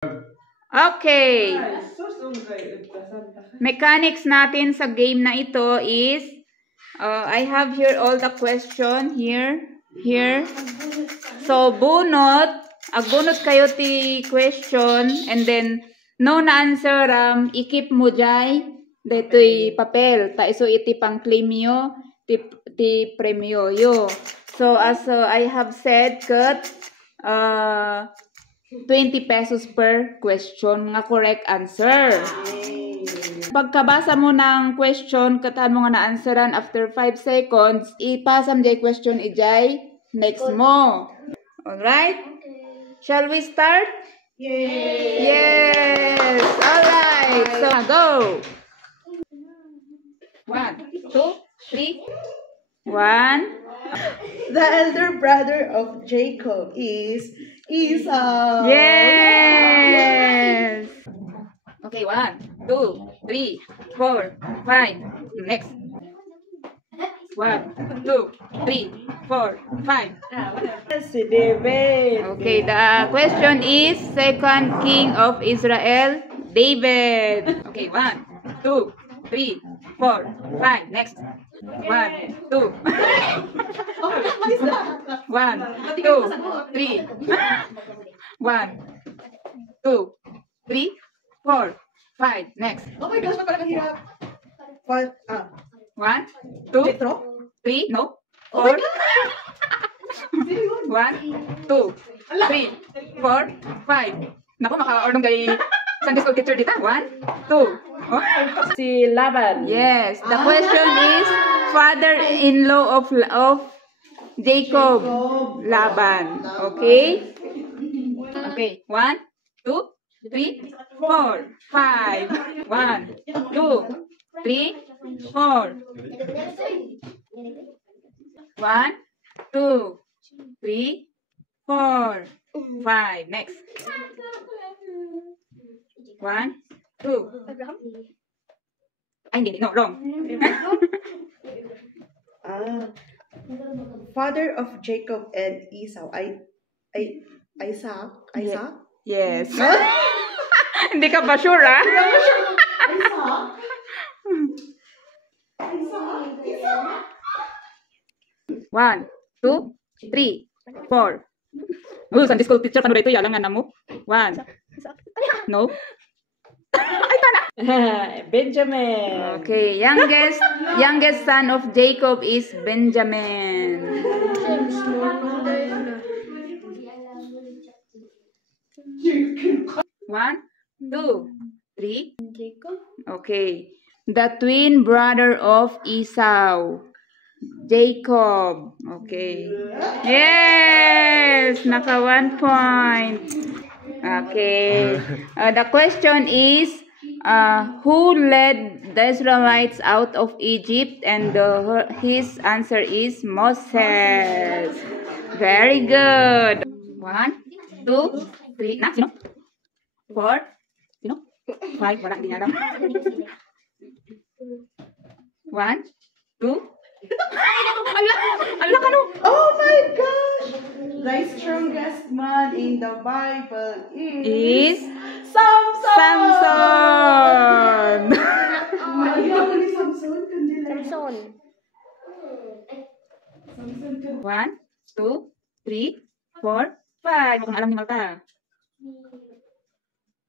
Okay. Mechanics natin sa game na ito is, I have here all the question here. So, agbunot kayo ti question, and then, no na answer, ikip mo jay, deto'y papel, taiso iti pang claim yo, ti premyo yo. So, as I have said, cut, 20 pesos per question nga correct answer. Pagkabasa mo ng question, katahan mo nga na-answeran after 5 seconds, ipasam jay question ijay next mo. Alright? Okay. Shall we start? Yes! Alright! So, go! 1, 2, 3. 1. The elder brother of Jacob is Esau. Yes! Okay, 1, 2, 3, 4, 5. Next. 1, 2, 3, 4, 5. Si David. Okay, the question is second king of Israel, David. Okay, 1, 2, 3, 4, 5. Next. 1, 2. 1, 2, 3. 1, 2, 3, 4, 5. Next. Oh my gosh, parang hirap. 1, 2, 3. No. 4. 1, 2, 3, 4, 5. Naku, maka-ordong kay Sunday school teacher dita. 1, 2. Si Laban. Yes. The question is father-in-law of Jacob, Laban. Okay? Okay. 1, 2, 3, 4, 5. 1, 2, 3, 4. 1, 2, 3, 4, 5. Next. 1, 2. Ay, hindi. No, wrong. Father of Jacob and Esau. Isaac? Yes. Hindi ka ba sure, ah? Isaac? 1, 2, 3, 4. Oh, Sunday school teacher kanu dito yalang nga namo. 1. No. Benjamin. Okay, youngest son of Jacob is Benjamin. 1, 2, 3. Okay. The twin brother of Esau, Jacob. Okay. Yes! Naka 1 point. Okay. The question is, who led the Israelites out of Egypt? And his answer is Moses. Very good. 1, 2, 3. Na, sino? 4. Sino? 5. Wala, hindi nga alam. 1, 2. Allah ka no. Oh my gosh! The strongest man in the Bible is Samson! Samson! Samson. 1, 2, 3, 4, 5. Mukhang alam ni Malta.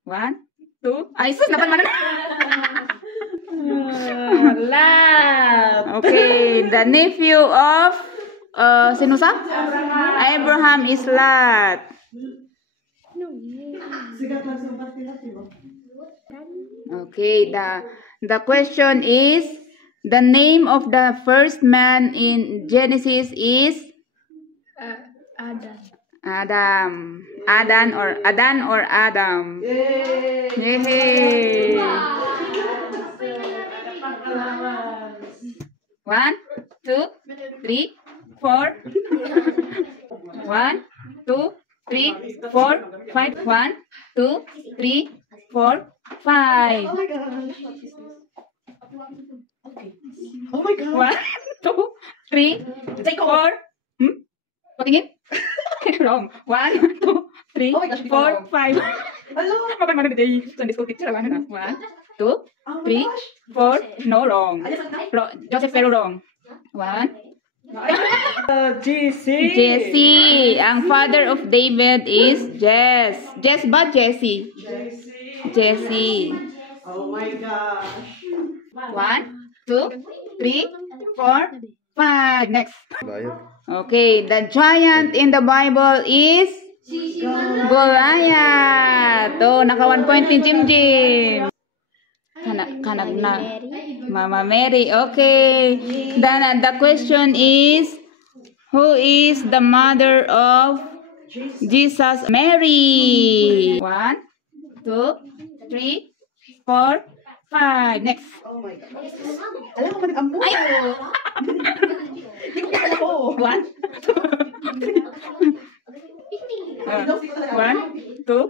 1, 2. Ay, sus! Napan man na. Okay, the nephew of sino sa? Abraham is Lot. Okay, the question is, the name of the first man in Genesis is Adam. Adan or Adam. Yay! 1, 2, 3, 4. 1, 2, 3, 4, 5. 1, 2, 3, 4, 5. Oh my gosh. Oh my god. 1, 2, 3, 4. Patingin. Wrong. 1, 2, 3, Oh my gosh, 4, 5. Hello. Makan mana day Sunday school teacher ano na? 1, 2, Oh my 3, gosh. 4. No, wrong. Joseph pero wrong. 1. JC. Jesse. Ang father of David is Jess. Jess ba Jesse? JC. Jesse. Oh my gosh. 1, 2, 3, 4, 5. Next. Okay, the giant in the Bible is Goliath. Oh, naka 1 point ni Jim Jim. Kanag na. Mama Mary. Okay. Then the question is, who is the mother of Jesus? Mary. 1, 2, 3, 4, 5. Next. Oh my gosh. Alam ko man ang mo. Ay! Hindi ko alam ko. 1, 2,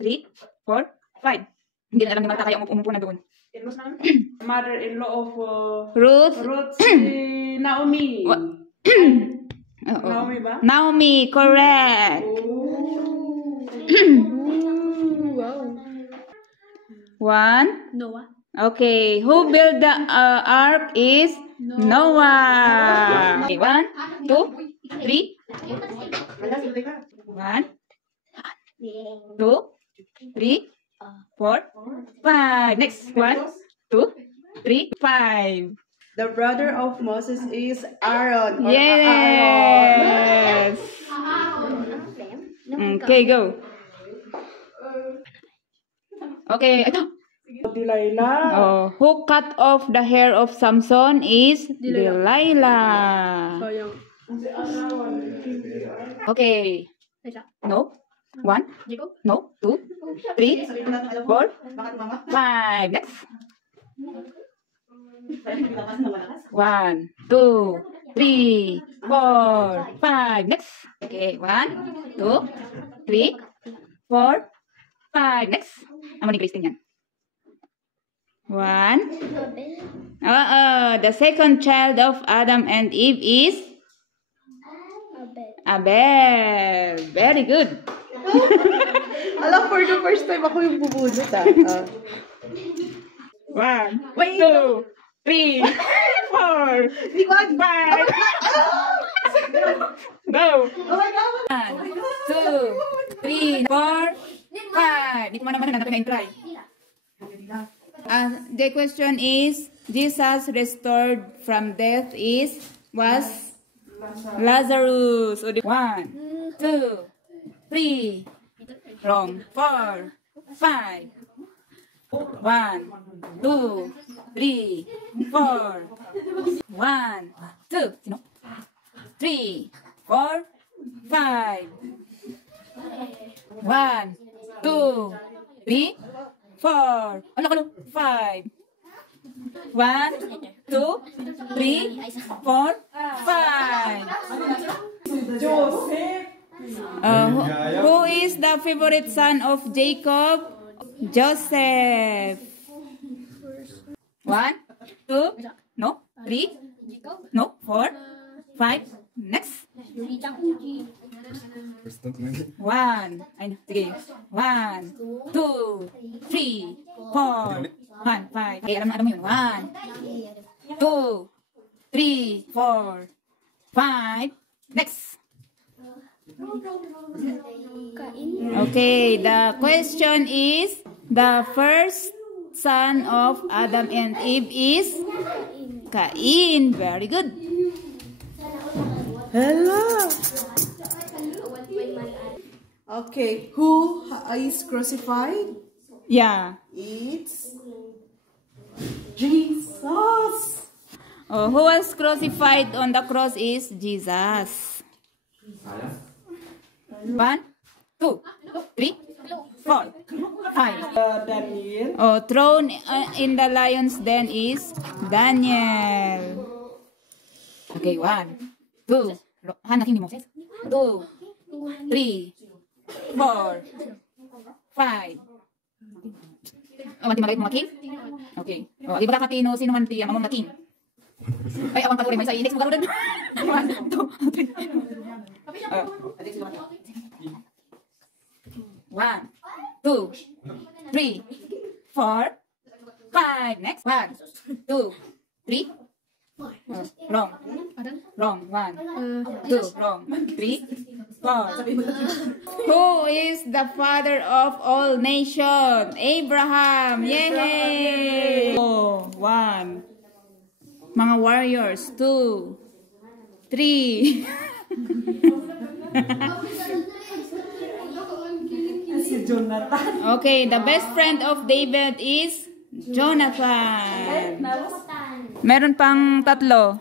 3, 4, 5. Hindi na alam ni Marta kaya umupo na doon. Mother-in-law of Ruth. Ruth si Naomi. Oo. Naomi ba? Naomi, correct. Wow. 1. Noah. Okay. Who built the ark is Noah. Okay, 1, 2, 3. 1, 2, 3, 4, 5. Next. 1, 2, 3, 5. The brother of Moses is Aaron. Or Yes. Okay, go. Okay, ito. Delilah. Oh, who cut off the hair of Samson is Delilah. Okay. No. 1. No. 2, 3, 4, 5. Next. 1, 2, 3, 4, 5. Next. Okay. 1, 2, 3, 4, 5. Next. Amo ni Christine yan. 1. The second child of Adam and Eve is Abel. Very good. Alam, for the first time ako yung bubunot 1, 2, 3, 4, Hindi ko 5. Go. Oh my God. 1, 2, 3, 4, 5. Hindi ko man naman natin try. The question is, Jesus restored from death was Lazarus. 1, 2, 3. Wrong. 4, 5. 1, 2, 3, 4. 1, 2. Sino? 3, 4, 5. 1, 2, 3, 4. Ano ka 5. 1, 2, 3, 4, 5. Joseph. Who is the favorite son of Jacob? Joseph. 1, 2, no, 3, no, 4, 5. Next. 1. Ay, sige. 1, 2, 3, 4, 1, 5. Okay, alam mo yun. 1, 2, 3, 4, 5. Next. Okay, the question is, the first son of Adam and Eve is Cain. Very good. Hello. Okay, who is crucified? Yeah. It's Jesus. Oh, who was crucified on the cross is Jesus. 1, 2, 3, 4, 5. Daniel. Oh, thrown in the lion's den is Daniel. Okay, 1, 2. Hanapin ni Moses. 2, 3, 4, 5. Oh, mati malay mo makin? Okay. Oh, di ba kakatino sino man ti among makin? Ay, ako ang patuloy. May sa index mo karoon. 1, 2, 3, 4, 5. Next. 1, 2, 3. Wrong. Wrong. 1, 2. Wrong. 3, 4. Who is the father of all nations? Abraham. Yay! Oh, 1. Mga warriors. 2, 3. Si Jonathan. Okay, the best friend of David is Jonathan. Meron pang 3. 4.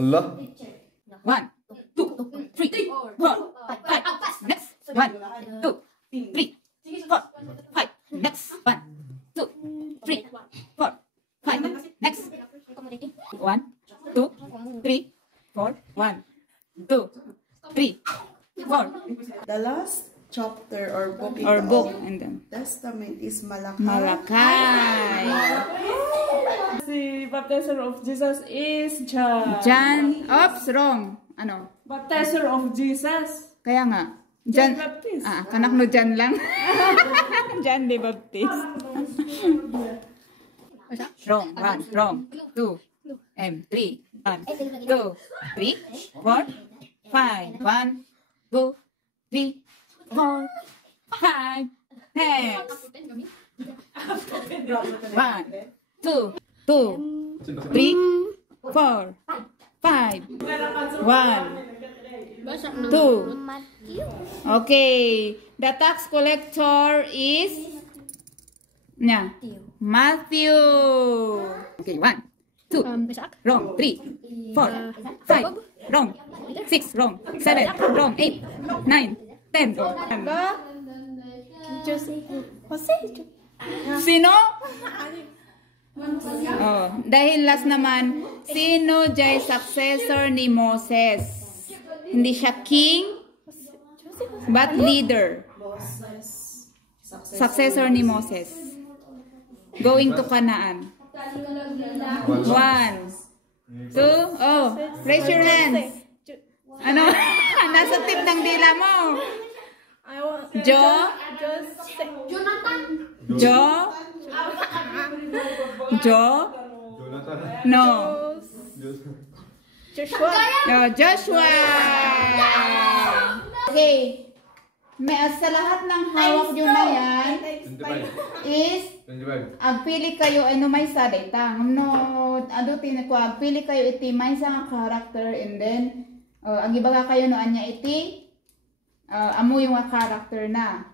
Allah. 1, 2, 3, 4, 5. Next. 1, 2, 3, 4, 5. Next. 1, 2, 3, 4, 5. Next. 1, 2, 3, 4. 1, 2, 3, 4. The last chapter or book in Or the book. Old And then Testament is Malachi. Malakay. The baptizer of Jesus is John. John. Oops, wrong. Ano? Baptizer of Jesus. Kaya nga. John Baptist. Kanak no John lang. John the Baptist. Wrong. 1, wrong. 2, 3. 1, 2, 3, 4, 5. 1, 2, 3, 4, 5. Next. 1, 2, 3, 4, 5. 1, 2. Okay. The tax collector is Matthew. Okay, 1, 2. Wrong. 3, 4, 5. Wrong. 6. Wrong. 7. Wrong. 8, 9, 10. Sino? Oh, dahil last naman, sino jay successor ni Moses? Hindi siya king, but leader. Successor ni Moses. Going to Canaan. 1, 2, oh, raise your hands. Ano? Nasa tip ng dila mo. Jo? Jo? Jo? No. No, Joshua. Okay. Sa lahat ng hawak nyo na yan is 25. agpili kayo ano may sa data. No, adutin ko agpili kayo iti may sa character and then ang ibaga kayo no anya iti amo yung character na.